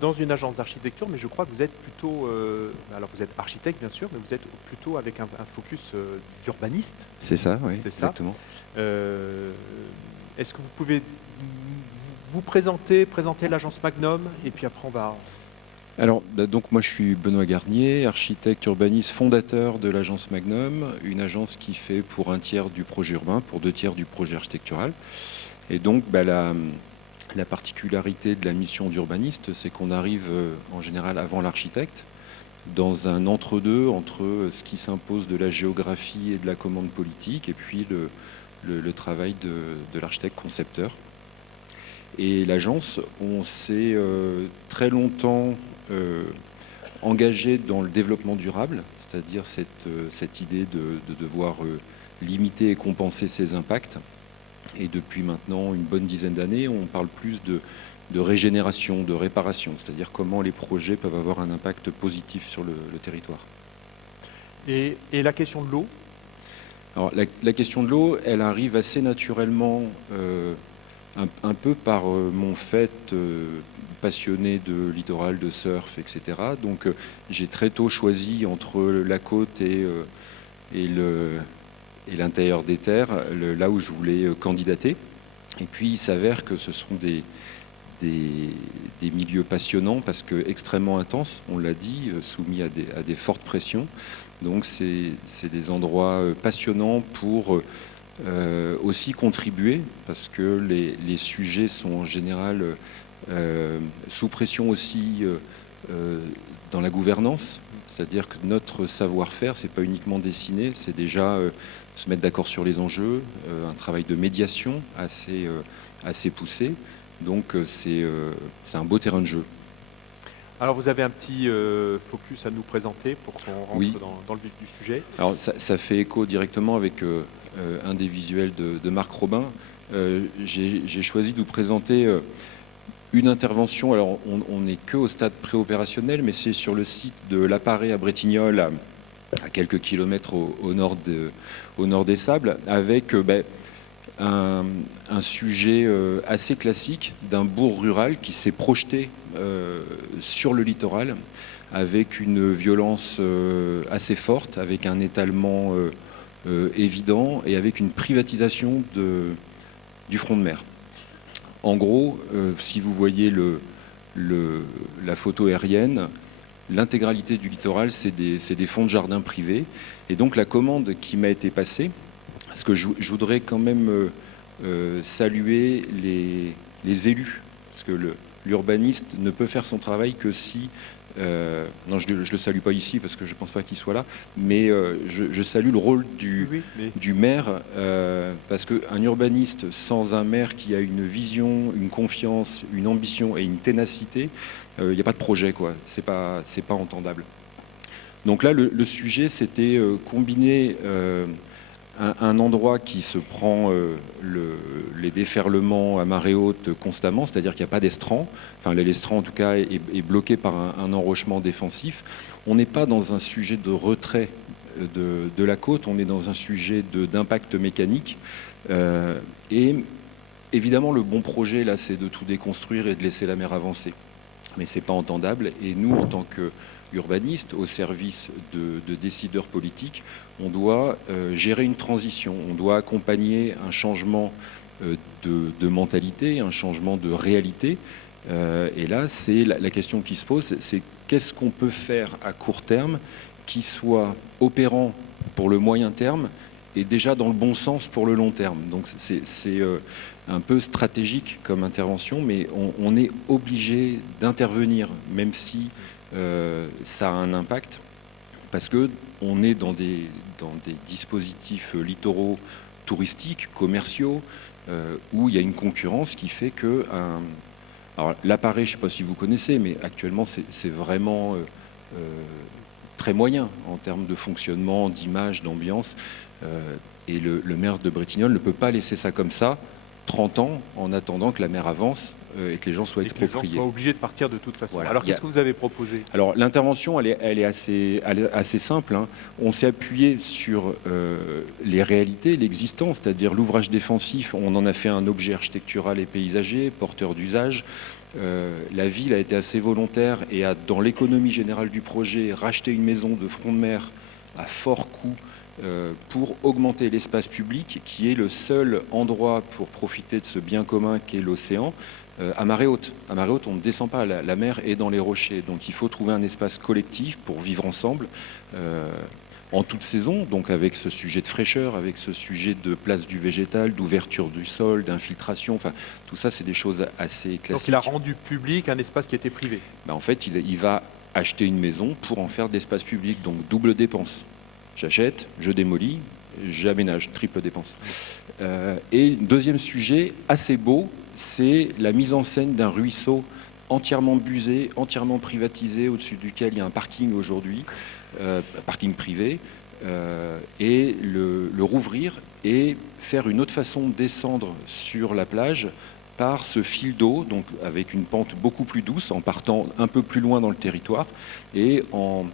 dans une agence d'architecture, mais je crois que vous êtes plutôt, alors vous êtes architecte bien sûr, mais vous êtes plutôt avec un focus d'urbaniste, C'est ça, oui, c'est ça. exactement. Euh, Est-ce que vous pouvez vous présenter l'agence Magnum, et puis après on va... Alors, donc moi je suis Benoît Garnier, architecte urbaniste fondateur de l'agence Magnum, une agence qui fait pour un tiers du projet urbain, pour 2 tiers du projet architectural. Et donc la particularité de la mission d'urbaniste, c'est qu'on arrive en général avant l'architecte, dans un entre-deux entre ce qui s'impose de la géographie et de la commande politique, et puis le travail de l'architecte concepteur. Et l'agence, on s'est très longtemps engagé dans le développement durable, c'est-à-dire cette idée de devoir limiter et compenser ses impacts. Et depuis maintenant une bonne dizaine d'années, on parle plus de régénération, de réparation, c'est-à-dire comment les projets peuvent avoir un impact positif sur le territoire. Et la question de l'eau? Alors la question de l'eau, elle arrive assez naturellement un peu par mon fait passionné de littoral, de surf, etc. Donc j'ai très tôt choisi entre la côte et l'intérieur des terres, là où je voulais candidater. Et puis il s'avère que ce sont des milieux passionnants parce que extrêmement intenses, on l'a dit, soumis à des fortes pressions. Donc c'est des endroits passionnants pour aussi contribuer, parce que les sujets sont en général sous pression aussi dans la gouvernance. C'est-à-dire que notre savoir-faire, c'est pas uniquement dessiner, c'est déjà se mettre d'accord sur les enjeux, un travail de médiation assez poussé. Donc c'est un beau terrain de jeu. Alors vous avez un petit focus à nous présenter pour qu'on rentre Oui. dans le vif du sujet. Alors ça fait écho directement avec un des visuels de Marc Robin. J'ai choisi de vous présenter une intervention. Alors on n'est que au stade préopérationnel, mais c'est sur le site de l'Appareil à Bretignolles, à quelques kilomètres au nord des Sables, avec un sujet assez classique d'un bourg rural qui s'est projeté sur le littoral avec une violence assez forte, avec un étalement évident et avec une privatisation du front de mer. En gros, si vous voyez la photo aérienne, l'intégralité du littoral, c'est des fonds de jardin privés. Et donc la commande qui m'a été passée, parce que je voudrais quand même saluer les élus, parce que l'urbaniste ne peut faire son travail que si... non, je ne le salue pas ici parce que je ne pense pas qu'il soit là, mais je salue le rôle du maire, parce qu'un urbaniste sans un maire qui a une vision, une confiance, une ambition et une ténacité, il n'y a pas de projet, quoi. C'est pas entendable. Donc là, le sujet, c'était combiner un endroit qui se prend les déferlements à marée haute constamment, c'est-à-dire qu'il n'y a pas d'estran, enfin l'estran en tout cas est bloqué par un enrochement défensif. On n'est pas dans un sujet de retrait de la côte, on est dans un sujet d'impact mécanique. Et évidemment, le bon projet, là, c'est de tout déconstruire et de laisser la mer avancer. Mais ce n'est pas entendable. Et nous, en tant qu'urbanistes, au service de décideurs politiques, on doit gérer une transition, on doit accompagner un changement de mentalité, un changement de réalité. Et là, c'est la question qui se pose, c'est qu'est-ce qu'on peut faire à court terme qui soit opérant pour le moyen terme et déjà dans le bon sens pour le long terme. Donc c'est un peu stratégique comme intervention, mais on est obligé d'intervenir, même si ça a un impact, parce qu'on est dans des dispositifs littoraux touristiques, commerciaux, où il y a une concurrence qui fait que... alors l'appareil, je ne sais pas si vous connaissez, mais actuellement c'est vraiment très moyen en termes de fonctionnement, d'image, d'ambiance. Et le maire de Bretignolles ne peut pas laisser ça comme ça, 30 ans, en attendant que la mer avance et que les gens soient expropriés. Et que les gens soient obligés de partir de toute façon. Voilà. Alors qu'est-ce que vous avez proposé? Alors l'intervention, elle est assez simple, hein. On s'est appuyé sur les réalités, l'existence, c'est-à-dire l'ouvrage défensif. On en a fait un objet architectural et paysager, porteur d'usage. la ville a été assez volontaire et a, dans l'économie générale du projet, racheté une maison de front de mer à fort coût pour augmenter l'espace public, qui est le seul endroit pour profiter de ce bien commun qu'est l'océan, à marée haute. À marée haute, on ne descend pas, la mer est dans les rochers. Donc il faut trouver un espace collectif pour vivre ensemble en toute saison, donc avec ce sujet de fraîcheur, avec ce sujet de place du végétal, d'ouverture du sol, d'infiltration. Enfin, tout ça, c'est des choses assez classiques. Donc il a rendu public un espace qui était privé. Ben, en fait, il va acheter une maison pour en faire de l'espace public, donc double dépense. J'achète, je démolis, j'aménage, triple dépense. Et deuxième sujet, assez beau, c'est la mise en scène d'un ruisseau entièrement busé, entièrement privatisé, au-dessus duquel il y a un parking aujourd'hui, parking privé, et le rouvrir et faire une autre façon de descendre sur la plage par ce fil d'eau, donc avec une pente beaucoup plus douce, en partant un peu plus loin dans le territoire, et en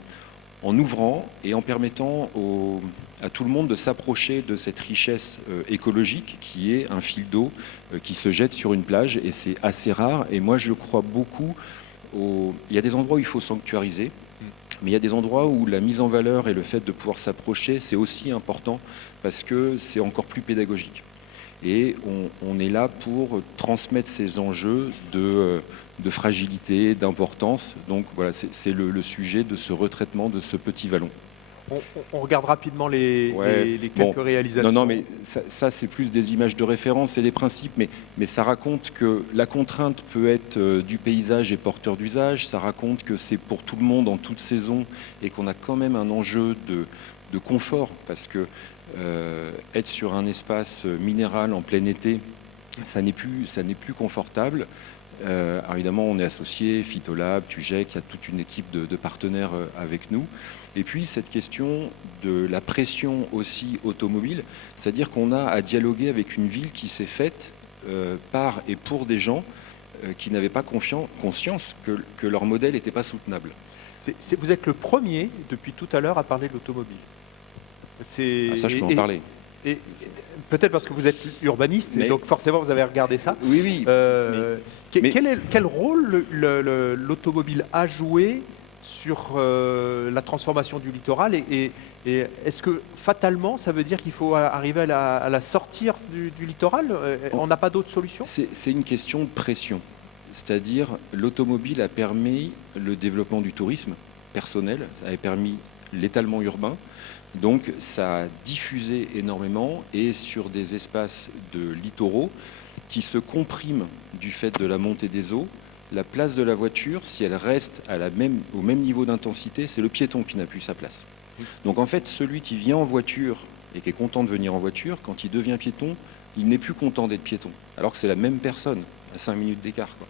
ouvrant et en permettant à tout le monde de s'approcher de cette richesse écologique qui est un fil d'eau qui se jette sur une plage, et c'est assez rare. Et moi, je crois beaucoup il y a des endroits où il faut sanctuariser, mais il y a des endroits où la mise en valeur et le fait de pouvoir s'approcher, c'est aussi important parce que c'est encore plus pédagogique. Et on est là pour transmettre ces enjeux de fragilité, d'importance. Donc voilà, c'est le sujet de ce retraitement de ce petit vallon. On regarde rapidement les quelques réalisations. Non, mais ça c'est plus des images de référence, c'est des principes, mais ça raconte que la contrainte peut être du paysage et porteur d'usage, ça raconte que c'est pour tout le monde en toute saison et qu'on a quand même un enjeu de confort, parce que être sur un espace minéral en plein été, ça n'est plus confortable. Alors évidemment, on est associé, Phytolab, Tugec, il y a toute une équipe de partenaires avec nous. Et puis cette question de la pression aussi automobile, c'est-à-dire qu'on a à dialoguer avec une ville qui s'est faite par et pour des gens qui n'avaient pas conscience que leur modèle n'était pas soutenable. Vous êtes le premier depuis tout à l'heure à parler de l'automobile. Ça, je peux en parler. Et peut-être parce que vous êtes urbaniste, et donc forcément vous avez regardé ça. Oui. Quel rôle l'automobile a joué sur la transformation du littoral, et est-ce que fatalement ça veut dire qu'il faut arriver à la sortir du littoral? On n'a pas d'autre solution? C'est une question de pression. C'est-à-dire l'automobile a permis le développement du tourisme personnel, ça a permis l'étalement urbain. Donc ça a diffusé énormément, et sur des espaces de littoraux qui se compriment du fait de la montée des eaux, la place de la voiture, si elle reste au même niveau d'intensité, c'est le piéton qui n'a plus sa place. Donc en fait, celui qui vient en voiture et qui est content de venir en voiture, quand il devient piéton, il n'est plus content d'être piéton, alors que c'est la même personne, à 5 minutes d'écart, quoi.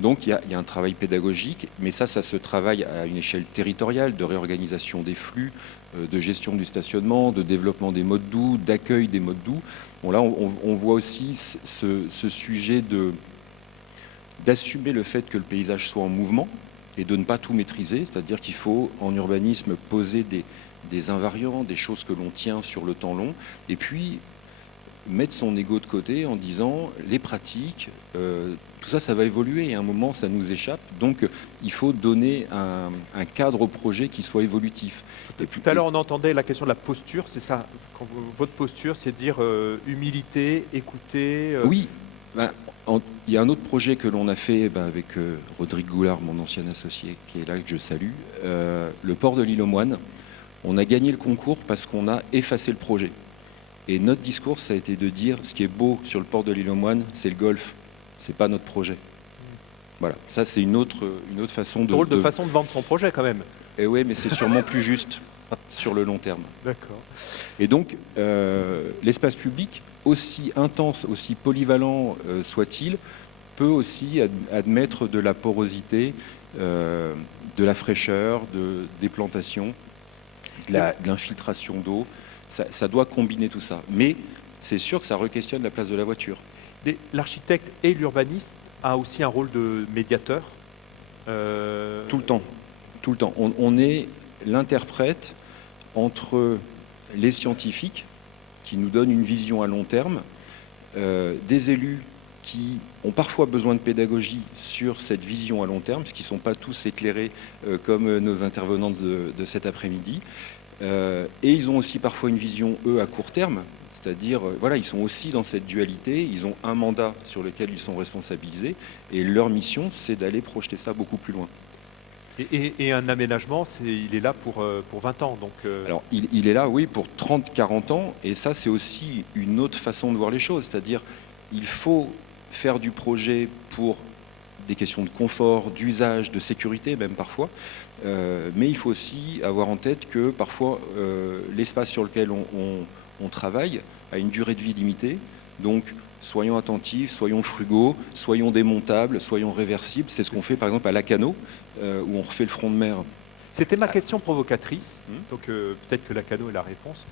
Donc il y a un travail pédagogique, mais ça se travaille à une échelle territoriale, de réorganisation des flux, de gestion du stationnement, de développement des modes doux, d'accueil des modes doux. Bon, là, on voit aussi ce sujet d'assumer le fait que le paysage soit en mouvement et de ne pas tout maîtriser, c'est-à-dire qu'il faut en urbanisme poser des invariants, des choses que l'on tient sur le temps long, et puis mettre son ego de côté en disant les pratiques, tout ça, ça va évoluer, et à un moment, ça nous échappe. Donc, il faut donner un cadre au projet qui soit évolutif. Tout à l'heure, on entendait la question de la posture, c'est ça. Votre posture, c'est de dire humilité, écouter. Oui. Il y a un autre projet que l'on a fait avec Rodrigue Goulard, mon ancien associé, qui est là, que je salue, le port de l'île aux Moines. On a gagné le concours parce qu'on a effacé le projet. Et notre discours, ça a été de dire, ce qui est beau sur le port de l'île aux Moines, c'est le golfe, c'est pas notre projet. Voilà, ça c'est une autre façon de... Drôle de façon de vendre son projet quand même. Et oui, mais c'est sûrement plus juste sur le long terme. D'accord. Et donc, l'espace public, aussi intense, aussi polyvalent soit-il, peut aussi admettre de la porosité, de la fraîcheur, des plantations, de l'infiltration d'eau. Ça doit combiner tout ça. Mais c'est sûr que ça re-questionne la place de la voiture. L'architecte et l'urbaniste a aussi un rôle de médiateur. Tout le temps. Tout le temps. On est l'interprète entre les scientifiques qui nous donnent une vision à long terme, des élus qui ont parfois besoin de pédagogie sur cette vision à long terme, parce qu'ils ne sont pas tous éclairés comme nos intervenants de cet après-midi. Et ils ont aussi parfois une vision, eux, à court terme, c'est-à-dire, voilà, ils sont aussi dans cette dualité, ils ont un mandat sur lequel ils sont responsabilisés, et leur mission, c'est d'aller projeter ça beaucoup plus loin. Et un aménagement, il est là pour 20 ans. Donc, Alors, il est là, oui, pour 30-40 ans, et ça, c'est aussi une autre façon de voir les choses, c'est-à-dire, il faut faire du projet pour des questions de confort, d'usage, de sécurité même parfois, mais il faut aussi avoir en tête que parfois l'espace sur lequel on travaille a une durée de vie limitée, donc soyons attentifs, soyons frugaux, soyons démontables, soyons réversibles. C'est ce qu'on fait par exemple à Lacanau, où on refait le front de mer. C'était ma question provocatrice, donc peut-être que Lacanau est la réponse.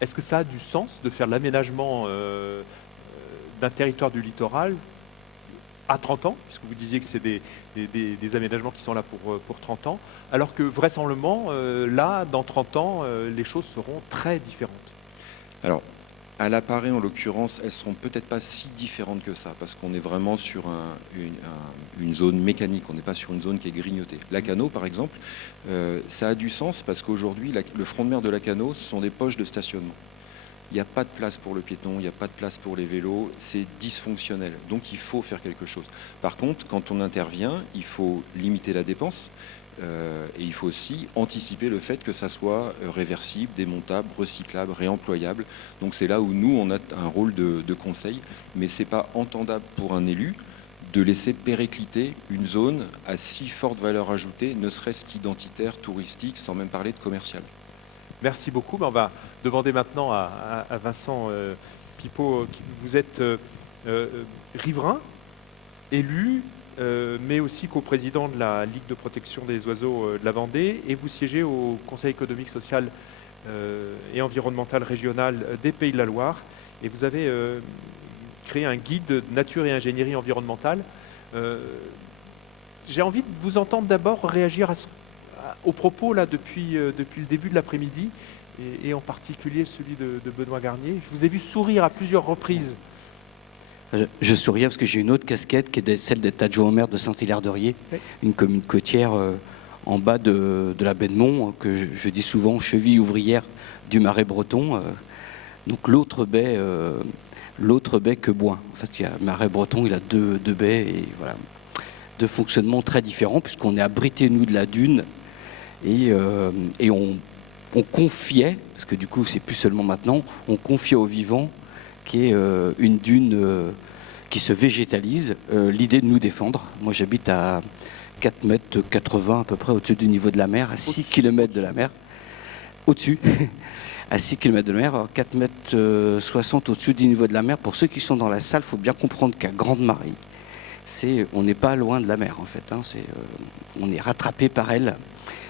Est-ce que ça a du sens de faire l'aménagement d'un territoire du littoral à 30 ans, puisque vous disiez que c'est des aménagements qui sont là pour 30 ans, alors que vraisemblablement, là, dans 30 ans, les choses seront très différentes? Alors, à l'appareil, en l'occurrence, elles ne seront peut-être pas si différentes que ça, parce qu'on est vraiment sur une zone mécanique, on n'est pas sur une zone qui est grignotée. Lacanau, par exemple, ça a du sens parce qu'aujourd'hui, le front de mer de Lacanau, ce sont des poches de stationnement. Il n'y a pas de place pour le piéton, il n'y a pas de place pour les vélos, c'est dysfonctionnel. Donc il faut faire quelque chose. Par contre, quand on intervient, il faut limiter la dépense et il faut aussi anticiper le fait que ça soit réversible, démontable, recyclable, réemployable. Donc c'est là où nous, on a un rôle de conseil, mais ce n'est pas entendable pour un élu de laisser péricliter une zone à si forte valeur ajoutée, ne serait-ce qu'identitaire, touristique, sans même parler de commercial. Merci beaucoup. On va demander maintenant à Vincent Pipeau. Vous êtes riverain, élu, mais aussi coprésident de la Ligue de protection des oiseaux de la Vendée, et vous siégez au Conseil économique, social et environnemental régional des Pays de la Loire. Et vous avez créé un guide nature et ingénierie environnementale. J'ai envie de vous entendre d'abord réagir aux propos là depuis le début de l'après-midi, et en particulier celui de Benoît Garnier. Je vous ai vu sourire à plusieurs reprises. Je souriais parce que j'ai une autre casquette qui est celle d'être adjoint au maire de Saint-Hilaire-de-Riez, oui. Une commune côtière en bas de la baie de Mont, que je dis souvent cheville ouvrière du Marais breton. Donc l'autre baie que Boin. En fait, il y a Marais breton, il a deux baies, et voilà, deux fonctionnements très différents puisqu'on est abrité nous de la dune. Et on confiait, parce que du coup c'est plus seulement maintenant, on confiait aux vivants qui est une dune qui se végétalise, l'idée de nous défendre. Moi j'habite à 4,80 mètres à peu près au-dessus du niveau de la mer, à 6 km de la mer, au-dessus, à 6 km de la mer, 4,60 mètres au-dessus du niveau de la mer. Pour ceux qui sont dans la salle, il faut bien comprendre qu'à Grande Marée, on n'est pas loin de la mer en fait, hein, on est rattrapé par elle.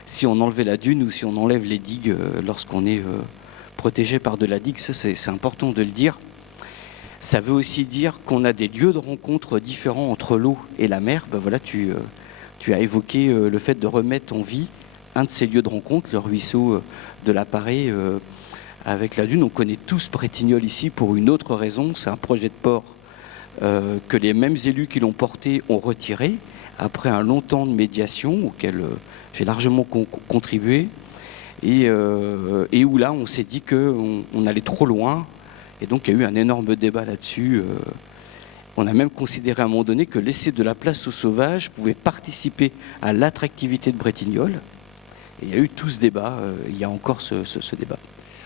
Si on enlevait la dune ou si on enlève les digues lorsqu'on est protégé par de la digue, ça c'est important de le dire. Ça veut aussi dire qu'on a des lieux de rencontre différents entre l'eau et la mer. Ben voilà, tu as évoqué le fait de remettre en vie un de ces lieux de rencontre, le ruisseau de l'Appareil avec la dune. On connaît tous Bretignolles ici pour une autre raison, c'est un projet de port que les mêmes élus qui l'ont porté ont retiré après un long temps de médiation auquel j'ai largement contribué, et où là on s'est dit qu'on allait trop loin, et donc il y a eu un énorme débat là-dessus. On a même considéré à un moment donné que laisser de la place aux sauvages pouvait participer à l'attractivité de Bretignolles, et il y a eu tout ce débat, il y a encore ce débat.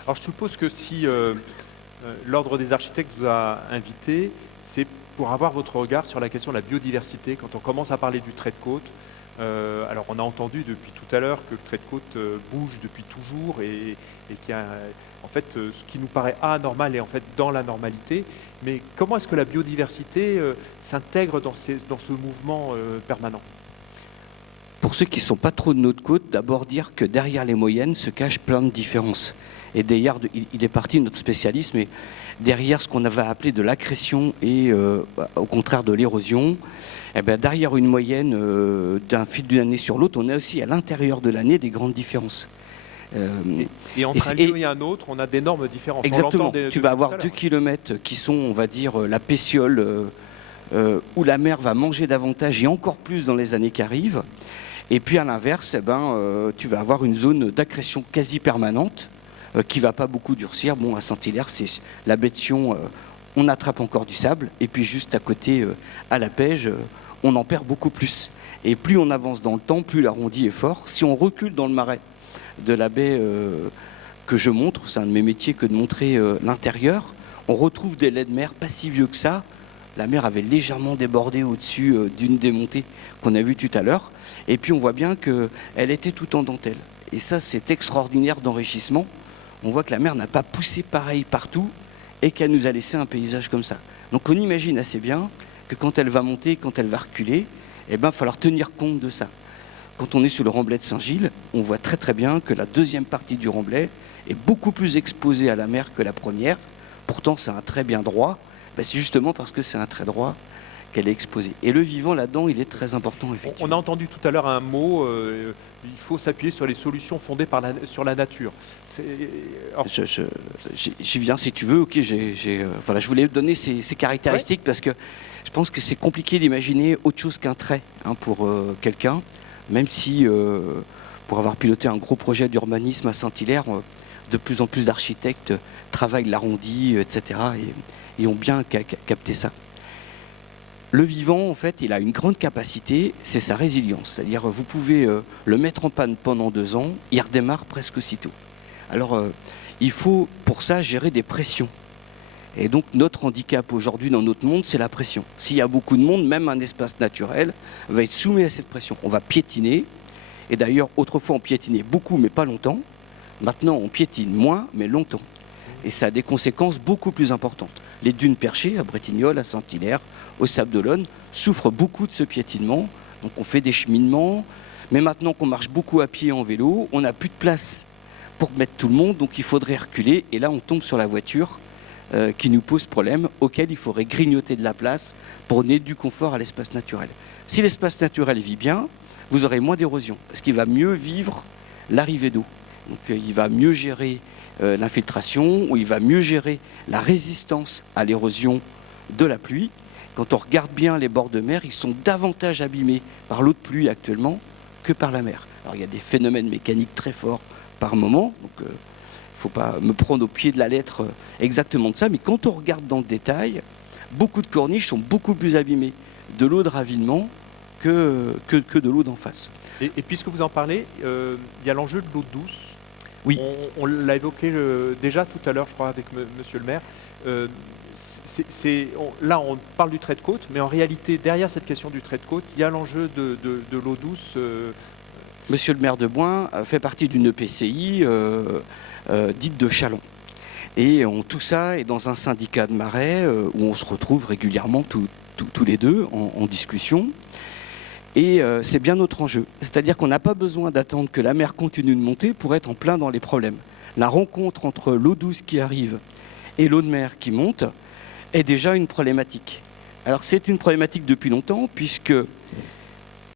Alors je suppose que si l'Ordre des architectes vous a invité, c'est pour avoir votre regard sur la question de la biodiversité, quand on commence à parler du trait de côte. Alors on a entendu depuis tout à l'heure que le trait de côte bouge depuis toujours, et qu'il y a en fait ce qui nous paraît anormal est en fait dans la normalité. Mais comment est-ce que la biodiversité s'intègre dans ce mouvement permanent? Pour ceux qui ne sont pas trop de notre côte, d'abord dire que derrière les moyennes se cachent plein de différences. Et d'ailleurs, il est parti notre spécialiste, mais derrière ce qu'on avait appelé de l'accrétion et au contraire de l'érosion, eh bien, derrière une moyenne d'un fil d'une année sur l'autre, on a aussi à l'intérieur de l'année des grandes différences. Et entre un lieu et un autre, on a d'énormes différences. Exactement. Tu vas avoir 2 kilomètres qui sont, on va dire, la pétiole où la mer va manger davantage et encore plus dans les années qui arrivent. Et puis à l'inverse, tu vas avoir une zone d'accrétion quasi permanente qui ne va pas beaucoup durcir. Bon, à Saint-Hilaire, c'est la baie de Sion, on attrape encore du sable. Et puis juste à côté, à la Pège, on en perd beaucoup plus. Et plus on avance dans le temps, plus l'arrondi est fort. Si on recule dans le marais de la baie que je montre, c'est un de mes métiers que de montrer l'intérieur, on retrouve des laits de mer pas si vieux que ça. La mer avait légèrement débordé au-dessus d'une des montées qu'on a vues tout à l'heure. Et puis on voit bien qu'elle était tout en dentelle. Et ça, c'est extraordinaire d'enrichissement. On voit que la mer n'a pas poussé pareil partout et qu'elle nous a laissé un paysage comme ça. Donc on imagine assez bien que quand elle va monter, quand elle va reculer, il va falloir tenir compte de ça. Quand on est sur le remblai de Saint-Gilles, on voit très très bien que la deuxième partie du remblai est beaucoup plus exposée à la mer que la première. Pourtant, c'est un trait bien droit. C'est justement parce que c'est un trait droit qu'elle est exposée. Et le vivant là-dedans, il est très important, effectivement. On a entendu tout à l'heure un mot, il faut s'appuyer sur les solutions fondées sur la nature. J'y viens si tu veux. Ok, voilà, je voulais donner ces caractéristiques parce que je pense que c'est compliqué d'imaginer autre chose qu'un trait pour quelqu'un, même si, pour avoir piloté un gros projet d'urbanisme à Saint-Hilaire, de plus en plus d'architectes travaillent l'arrondi, etc. et ont bien capté ça. Le vivant, en fait, il a une grande capacité, c'est sa résilience. C'est-à-dire, vous pouvez le mettre en panne pendant 2 ans, il redémarre presque aussitôt. Alors, il faut, pour ça, gérer des pressions. Et donc, notre handicap aujourd'hui dans notre monde, c'est la pression. S'il y a beaucoup de monde, même un espace naturel va être soumis à cette pression. On va piétiner. Et d'ailleurs, autrefois, on piétinait beaucoup, mais pas longtemps. Maintenant, on piétine moins, mais longtemps. Et ça a des conséquences beaucoup plus importantes. Les dunes perchées, à Bretignolles, à Saint-Hilaire, au Sable d'Olonne, souffrent beaucoup de ce piétinement. Donc on fait des cheminements. Mais maintenant qu'on marche beaucoup à pied et en vélo, on n'a plus de place pour mettre tout le monde. Donc il faudrait reculer. Et là, on tombe sur la voiture qui nous pose problème, auquel il faudrait grignoter de la place pour donner du confort à l'espace naturel. Si l'espace naturel vit bien, vous aurez moins d'érosion. Parce qu'il va mieux vivre l'arrivée d'eau. Donc il va mieux gérer l'infiltration, ou il va mieux gérer la résistance à l'érosion de la pluie. Quand on regarde bien les bords de mer, ils sont davantage abîmés par l'eau de pluie actuellement que par la mer. Alors il y a des phénomènes mécaniques très forts par moment, donc il ne faut pas me prendre au pied de la lettre exactement de ça, mais quand on regarde dans le détail, beaucoup de corniches sont beaucoup plus abîmées de l'eau de ravinement que de l'eau d'en face. Et puisque vous en parlez, il y a l'enjeu de l'eau douce. Oui. On l'a évoqué déjà tout à l'heure, je crois, avec monsieur le maire. Là, on parle du trait de côte, mais en réalité, derrière cette question du trait de côte, il y a l'enjeu de l'eau douce. Monsieur le maire de Boin fait partie d'une EPCI dite de Châlons. Et tout ça est dans un syndicat de marais où on se retrouve régulièrement tous les deux en discussion. Et c'est bien notre enjeu. C'est-à-dire qu'on n'a pas besoin d'attendre que la mer continue de monter pour être en plein dans les problèmes. La rencontre entre l'eau douce qui arrive et l'eau de mer qui monte est déjà une problématique. Alors c'est une problématique depuis longtemps puisque